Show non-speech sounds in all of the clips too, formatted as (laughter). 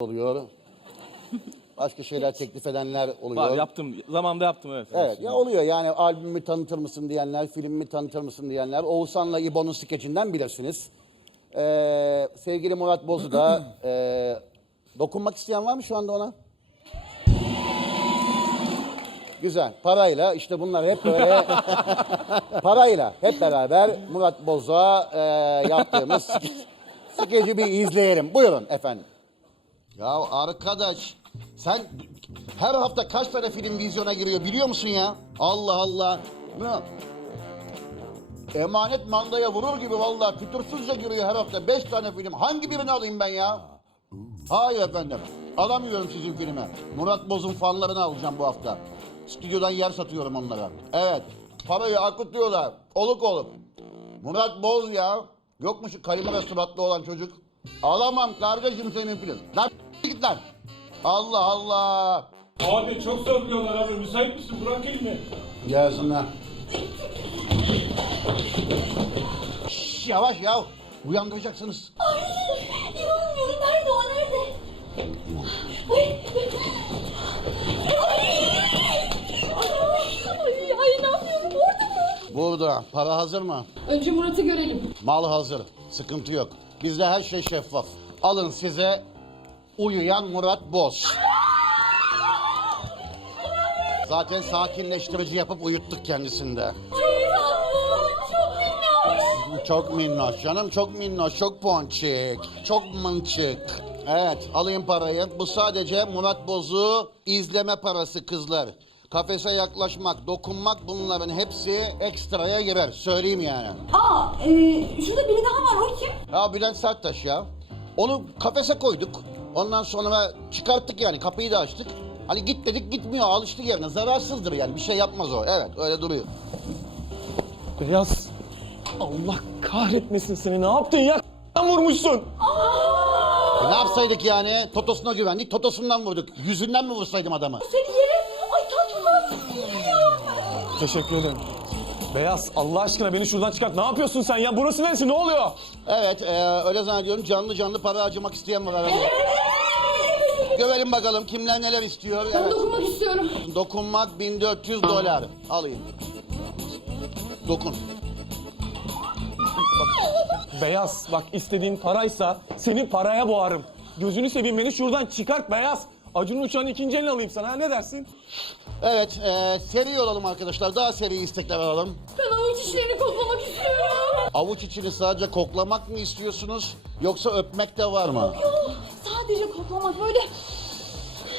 oluyor. Başka şeyler Hiç. teklif edenler oluyor. Var yaptım. Zamanında yaptım evet. evet. Evet ya oluyor yani albümü tanıtır mısın diyenler, filmimi tanıtır mısın diyenler. Oğuzhan'la İbo'nun skeçinden bilirsiniz. Ee, sevgili Murat Bozu'da (laughs) e, dokunmak isteyen var mı şu anda ona? Güzel. Parayla işte bunlar hep böyle (laughs) parayla hep beraber Murat Boz'a e, yaptığımız skeci... (laughs) skeci bir izleyelim. Buyurun efendim. Ya arkadaş sen her hafta kaç tane film vizyona giriyor biliyor musun ya? Allah Allah. Ne? Emanet mandaya vurur gibi vallahi fütursuzca giriyor her hafta. Beş tane film. Hangi birini alayım ben ya? Hı. Hayır efendim. Alamıyorum sizin filmi. Murat Boz'un fanlarını alacağım bu hafta. Stüdyodan yer satıyorum onlara. Evet. Parayı akutluyorlar. Oluk olup. Murat Boz ya. Yok mu şu kalimara suratlı olan çocuk? Alamam kardeşim senin filmi. Lan git lan. Allah Allah. Abi çok zorluyorlar abi. Müsait misin? Bırak elini. Gelsin lan. (laughs) Şş, yavaş ya. Uyandıracaksınız. Ay inanamıyorum. Nerdoğa nerede o? Nerede? Burada. Para hazır mı? Önce Murat'ı görelim. Mal hazır. Sıkıntı yok. Bizde her şey şeffaf. Alın size uyuyan Murat Boz. (laughs) Zaten sakinleştirici yapıp uyuttuk kendisinde. Çok, çok minnoş canım, çok minnoş, çok ponçik, çok mınçık. Evet, alayım parayı. Bu sadece Murat Boz'u izleme parası kızlar. Kafese yaklaşmak, dokunmak bunların hepsi ekstraya girer. Söyleyeyim yani. Aa, e, şurada biri daha var, o kim? Ya Bülent Serttaş ya. Onu kafese koyduk. Ondan sonra çıkarttık yani kapıyı da açtık. Hani git dedik gitmiyor alıştı yerine zararsızdır yani bir şey yapmaz o. Evet öyle duruyor. Beyaz Allah kahretmesin seni ne yaptın ya a**tan vurmuşsun. E ne yapsaydık yani Totos'una güvendik Totos'undan vurduk. Yüzünden mi vursaydım adamı? Seni yere ay tatlı. Teşekkür ederim. Beyaz Allah aşkına beni şuradan çıkart ne yapıyorsun sen ya burası neresi ne oluyor? Evet e, öyle zannediyorum canlı canlı para harcamak isteyen var Evet. Görelim bakalım kimler neler istiyor. Ben evet. dokunmak istiyorum. Dokunmak 1400 Aha. dolar. Alayım. Dokun. Bak, (laughs) beyaz bak istediğin paraysa seni paraya boğarım. Gözünü seveyim beni şuradan çıkart Beyaz. Acun'un uçan ikinci eline alayım sana ha ne dersin? Evet e, seri olalım arkadaşlar daha seri istekler alalım. Ben avuç içlerini koklamak istiyorum. Avuç içini sadece koklamak mı istiyorsunuz yoksa öpmek de var mı? Yok. (laughs) sadece koklamak böyle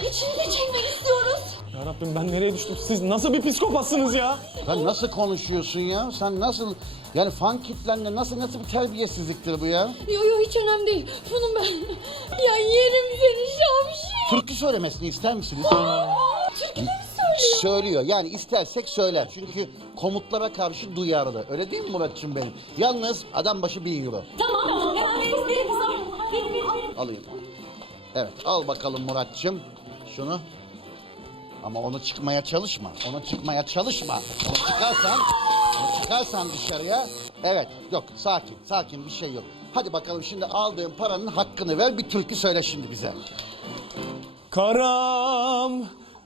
içinde çekmek istiyoruz. Ya Rabbim ben nereye düştüm? Siz nasıl bir psikopatsınız ya? Sen nasıl konuşuyorsun ya? Sen nasıl yani fan kitlenle nasıl nasıl bir terbiyesizliktir bu ya? Yok yok hiç önemli değil. Bunu ben ya yani yerim seni şamşı. Şey. Türkçe söylemesini ister misiniz? Aa, Türkü mi söylüyor? söylüyor. Yani istersek söyler. Çünkü komutlara karşı duyarlı. Öyle değil mi Muratçım benim? Yalnız adam başı bin euro. Tamam. Alayım. Evet al bakalım Muratçım şunu. Ama onu çıkmaya çalışma. Onu çıkmaya çalışma. Onu çıkarsan, onu çıkarsan dışarıya. Evet yok sakin sakin bir şey yok. Hadi bakalım şimdi aldığın paranın hakkını ver bir türkü söyle şimdi bize. Karam,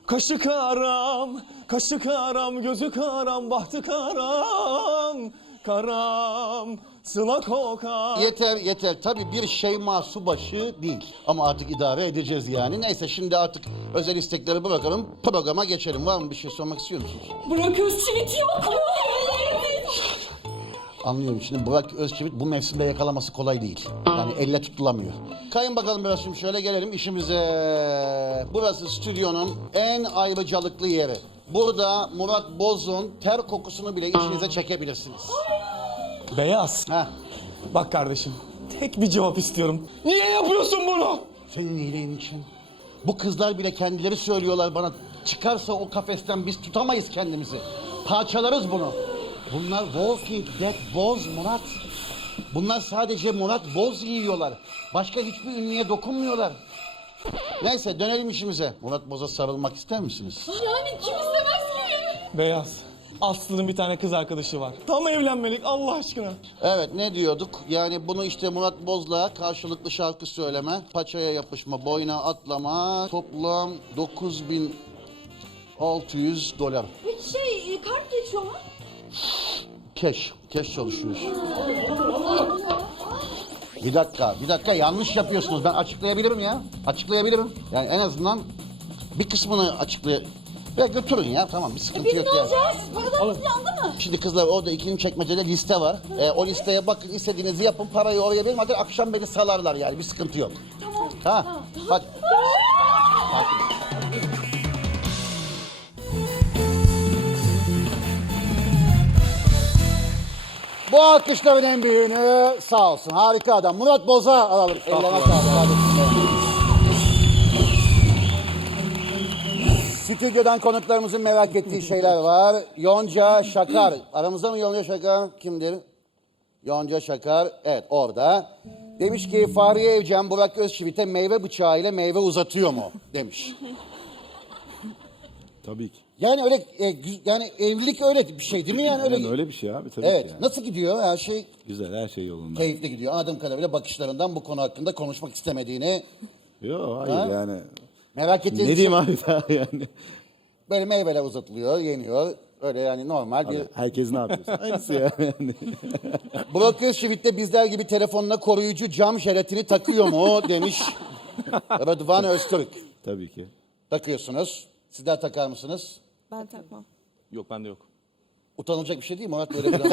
kaşı karam, kaşı karam, gözü karam, bahtı karam. Karam, sıla kokar. Yeter yeter tabii bir şey masu başı değil ama artık idare edeceğiz yani. Neyse şimdi artık özel istekleri bırakalım programa geçelim. Var mı bir şey sormak istiyor musunuz? Bırak Özçivit yok mu? (laughs) Anlıyorum şimdi Burak Özçivit bu mevsimde yakalaması kolay değil. Yani elle tutulamıyor. Kayın bakalım biraz şimdi şöyle gelelim işimize. Burası stüdyonun en ayrıcalıklı yeri. Burada Murat Boz'un ter kokusunu bile içinize çekebilirsiniz. Ay. Beyaz. Ha. Bak kardeşim, tek bir cevap istiyorum. Niye yapıyorsun bunu? Senin iyiliğin için. Bu kızlar bile kendileri söylüyorlar bana. Çıkarsa o kafesten biz tutamayız kendimizi. Parçalarız bunu. Bunlar Walking Dead Boz Murat. Bunlar sadece Murat Boz yiyorlar. Başka hiçbir ünlüye dokunmuyorlar. Neyse dönelim işimize. Murat Boz'a sarılmak ister misiniz? Yani kim istemez ki? Beyaz. Aslı'nın bir tane kız arkadaşı var. Tam evlenmelik Allah aşkına. Evet ne diyorduk? Yani bunu işte Murat Bozla karşılıklı şarkı söyleme, paçaya yapışma, boyna atlama toplam 9600 dolar. Bir şey kart geçiyor mu? Keş, keş çalışıyor. Bir dakika, bir dakika yanlış yapıyorsunuz. Ben açıklayabilirim ya. Açıklayabilirim. Yani en azından bir kısmını açıklayabilirim. Ya götürün ya tamam bir sıkıntı e, yok ya. Biz ne olacağız? Paradan mı? Şimdi kızlar orada ikinci çekmecede liste var. E, ee, o listeye bakın istediğinizi yapın parayı oraya verin. Hadi akşam beni salarlar yani bir sıkıntı yok. Tamam. Ha? Tamam. Hadi. Hadi. Bu alkışların en büyüğünü sağ olsun. Harika adam. Murat Boza alalım. Sağ Eline sağlık. Stüdyodan konuklarımızın merak ettiği şeyler var. Yonca Şakar. Aramızda mı Yonca Şakar? Kimdir? Yonca Şakar. Evet orada. Demiş ki Fahriye Evcen Burak Özçivit'e meyve bıçağı ile meyve uzatıyor mu? Demiş. Tabii ki. Yani öyle e, yani evlilik öyle bir şey değil mi yani, yani öyle? Yani öyle bir şey abi tabii evet. Yani. Nasıl gidiyor her şey? Güzel her şey yolunda. Keyifli gidiyor. Adım bile bakışlarından bu konu hakkında konuşmak istemediğini. Yok hayır ha? yani Merak ettiğin Ne diyeyim abi daha yani? Böyle meyvele uzatılıyor, yeniyor. Öyle yani normal abi bir... Abi herkes ne yapıyor? (laughs) Aynısı yani. (laughs) (laughs) Broker şivitte bizler gibi telefonuna koruyucu cam şeretini takıyor mu demiş Evet Rıdvan Öztürk. Tabii ki. Takıyorsunuz. Sizler takar mısınız? (laughs) ben takmam. Yok bende yok. Utanılacak bir şey değil mi? Murat böyle biraz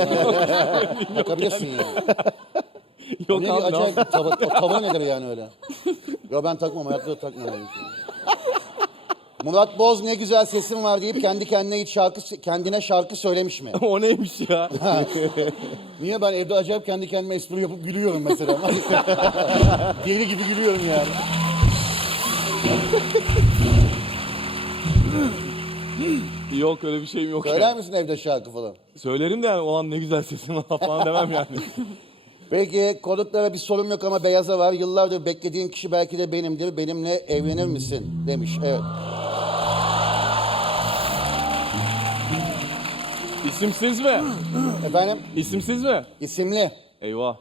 (laughs) (laughs), takabilirsin (laughs) yani. (laughs) yok abi. Acayip, (laughs) o tava nedir yani öyle? Yok ben takmam. Hayatta takmam. Murat Boz ne güzel sesim var deyip kendi kendine hiç şarkı kendine şarkı söylemiş mi? (laughs) o neymiş ya? (laughs) (laughs) Niye ben evde acayip kendi kendime espri yapıp gülüyorum mesela. (laughs) Deli gibi gülüyorum yani. (laughs) (laughs) yok öyle bir şeyim yok. Söyler yani. misin evde şarkı falan? Söylerim de yani an ne güzel sesin (laughs) falan demem yani. (laughs) Peki konuklara bir sorum yok ama beyaza var. Yıllardır beklediğin kişi belki de benimdir. Benimle evlenir misin? Demiş. Evet. İsimsiz mi? Efendim? İsimsiz mi? İsimli. Eyvah.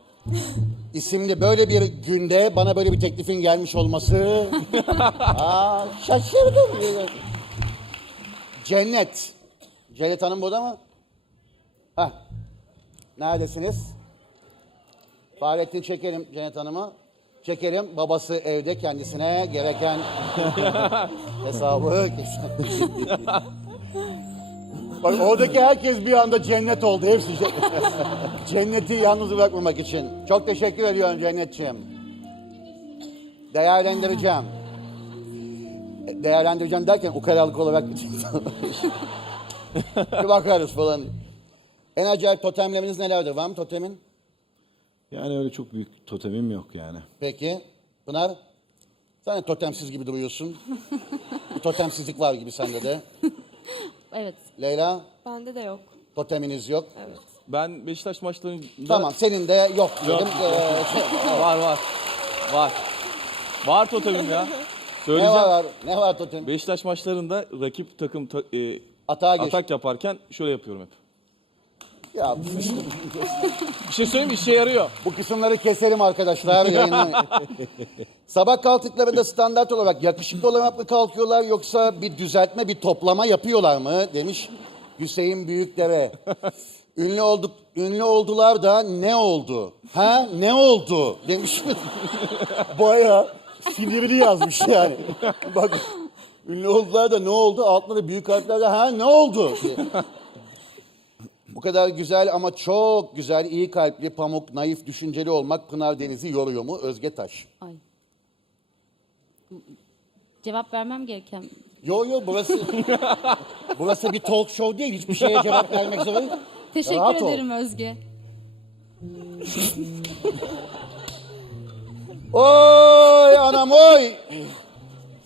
İsimli böyle bir günde bana böyle bir teklifin gelmiş olması... (laughs) (laughs) Aa, şaşırdım. Cennet. Cennet Hanım bu da mı? Ha. Neredesiniz? Fahrettin çekelim Cennet Hanım'ı. Çekelim Babası evde kendisine gereken (laughs) hesabı kesin. (laughs) Bak oradaki herkes bir anda cennet oldu. Hepsi işte. (laughs) (laughs) cenneti yalnız bırakmamak için. Çok teşekkür ediyorum cennetciğim. Değerlendireceğim. (laughs) e, değerlendireceğim derken ukalalık olarak (laughs) (laughs) (laughs) bir bakarız falan. En acayip totemleriniz nelerdir? Var mı totemin? Yani öyle çok büyük totemim yok yani. Peki. Pınar? Sen totemsiz gibi duruyorsun. (laughs) (laughs) bir totemsizlik var gibi sende de. (laughs) Evet. Leyla? Bende de yok. Toteminiz yok. Evet. Ben Beşiktaş maçlarında... Tamam senin de yok dedim. Ee, (laughs) var var. Var. Var totemim ya. Ne var, var? Ne var totem? Beşiktaş maçlarında rakip takım ta, e, Atağı atak geç. yaparken şöyle yapıyorum hep. Ya (laughs) bir şey söyleyeyim işe yarıyor. Bu kısımları keselim arkadaşlar. (laughs) (laughs) Sabah kalktıklarında standart olarak yakışıklı olarak mı kalkıyorlar yoksa bir düzeltme bir toplama yapıyorlar mı demiş Hüseyin Büyükdere. (laughs) ünlü olduk ünlü oldular da ne oldu? Ha ne oldu demiş. (laughs) Baya sinirli yazmış yani. (laughs) Bak ünlü oldular da ne oldu? Altında da büyük harflerde ha ne oldu? (laughs) Bu kadar güzel ama çok güzel, iyi kalpli, pamuk, naif, düşünceli olmak Pınar Deniz'i yoruyor mu? Özge Taş. Ay. Cevap vermem gereken... Yo yo burası (laughs) burası bir talk show değil. Hiçbir şeye cevap vermek zorunda. Teşekkür Rahat ederim ol. Özge. (laughs) oy anam oy.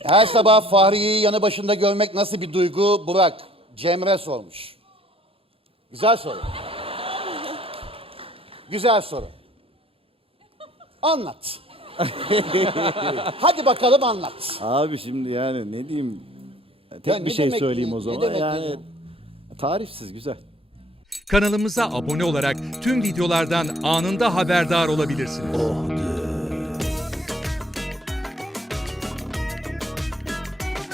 Her sabah Fahri'yi yanı başında görmek nasıl bir duygu? Burak, Cemre sormuş. Güzel soru. Güzel soru. Anlat. (laughs) (laughs) Hadi bakalım anlat. Abi şimdi yani ne diyeyim? Tek yani bir ne şey demek, söyleyeyim değil, o zaman. Ne demek, yani değil. tarifsiz güzel. Kanalımıza abone olarak tüm videolardan anında haberdar olabilirsiniz. Oh.